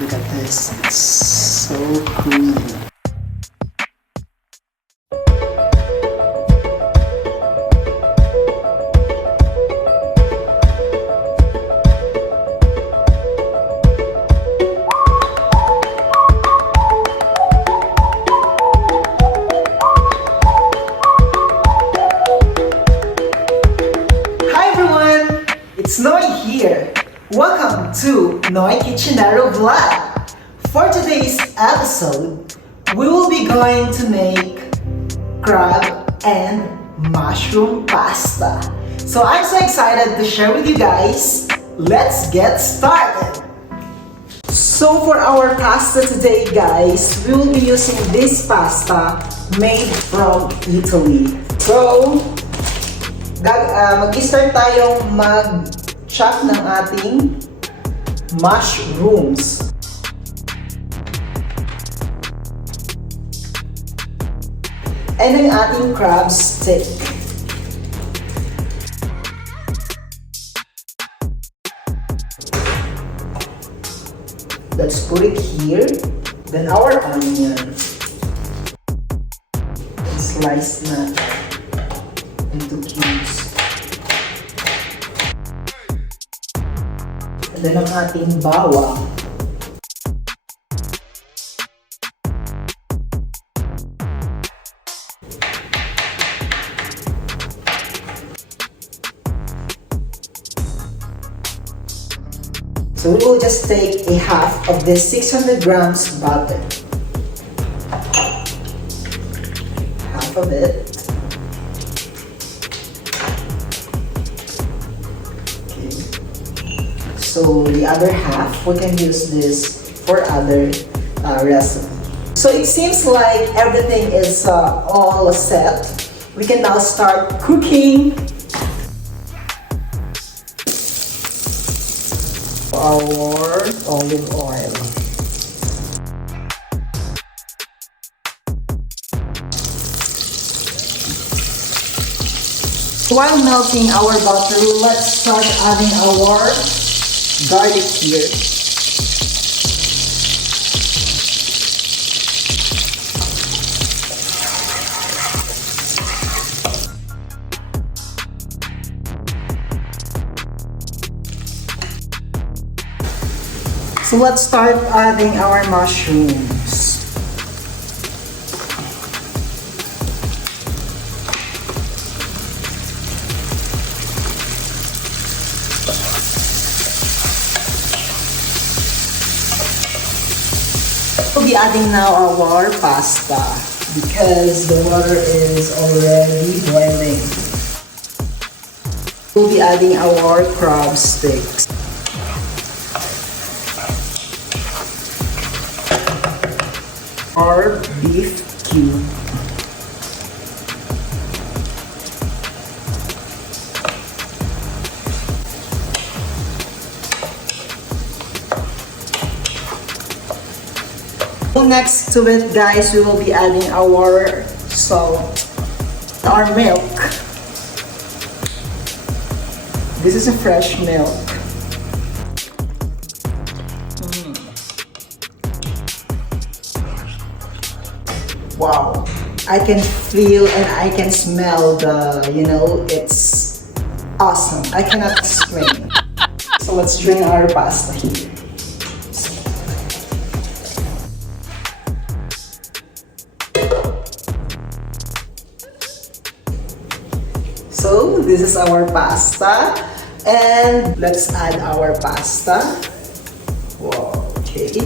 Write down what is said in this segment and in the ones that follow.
Look at this. It's so creamy. It's Noy here. Welcome to Noy Kitchenero Vlog. For today's episode, we will be going to make crab and mushroom pasta. So I'm so excited to share with you guys. Let's get started. So for our pasta today, guys, we will be using this pasta made from Italy. So mag-start tayong mag-chop ng ating mushrooms. And ang ating crab stick. Let's put it here. Then our onion. Slice na into cubes. And then ang ating bawang. So we will just take a half of this 600 grams butter. Half of it. So the other half, we can use this for other recipe. So it seems like everything is all set. We can now start cooking our olive oil. While melting our butter, let's start adding our garlic here. So let's start adding our mushrooms. We'll be adding now our pasta because the water is already boiling. We'll be adding our crab sticks. Our beef cube. Next to it, guys, we will be adding our salt, our milk. This is a fresh milk. Wow, I can feel and I can smell it's awesome. I cannot explain. So let's drain our pasta here. So this is our pasta, and let's add our pasta. Wow, okay.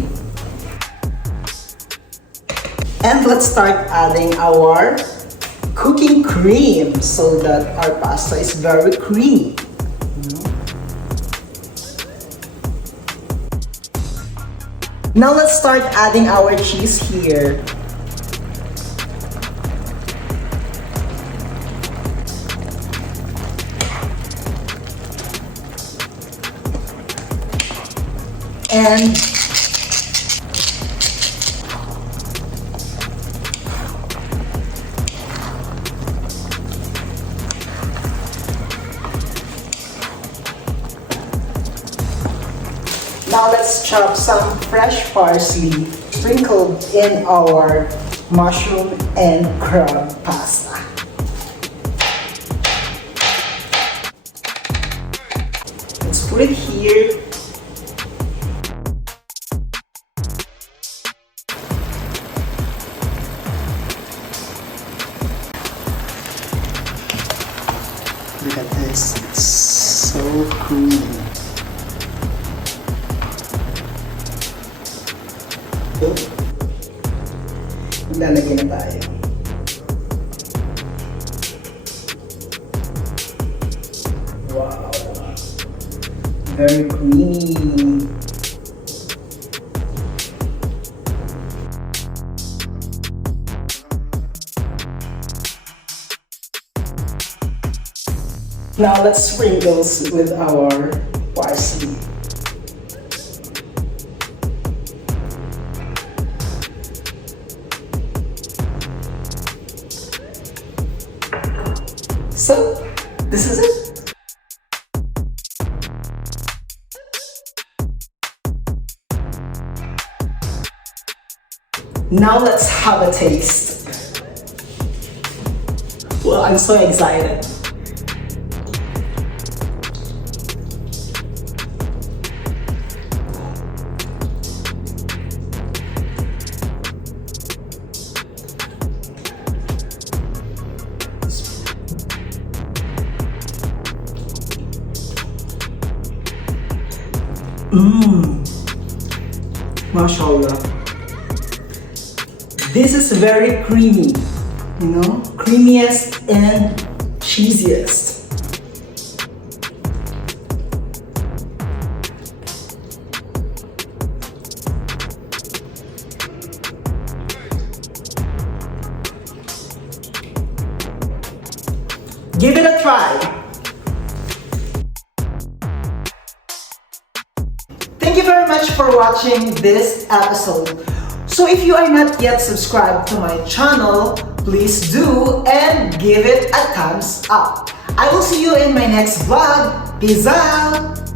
And let's start adding our cooking cream so that our pasta is very creamy. Now let's start adding our cheese here. And Now let's chop some fresh parsley sprinkled in our mushroom and crab pasta. Let's put it here. Look at this. It's so creamy. Lalagyan na tayo. Wow! Very creamy. Now let's sprinkle with our parsley. So, this is it. Now let's have a taste. Well, I'm so excited. Mashallah. This is very creamy, you know, creamiest and cheesiest. Give it a try. Thank you very much for watching this episode. So if you are not yet subscribed to my channel, please do and give it a thumbs up. I will see you in my next vlog. Peace out!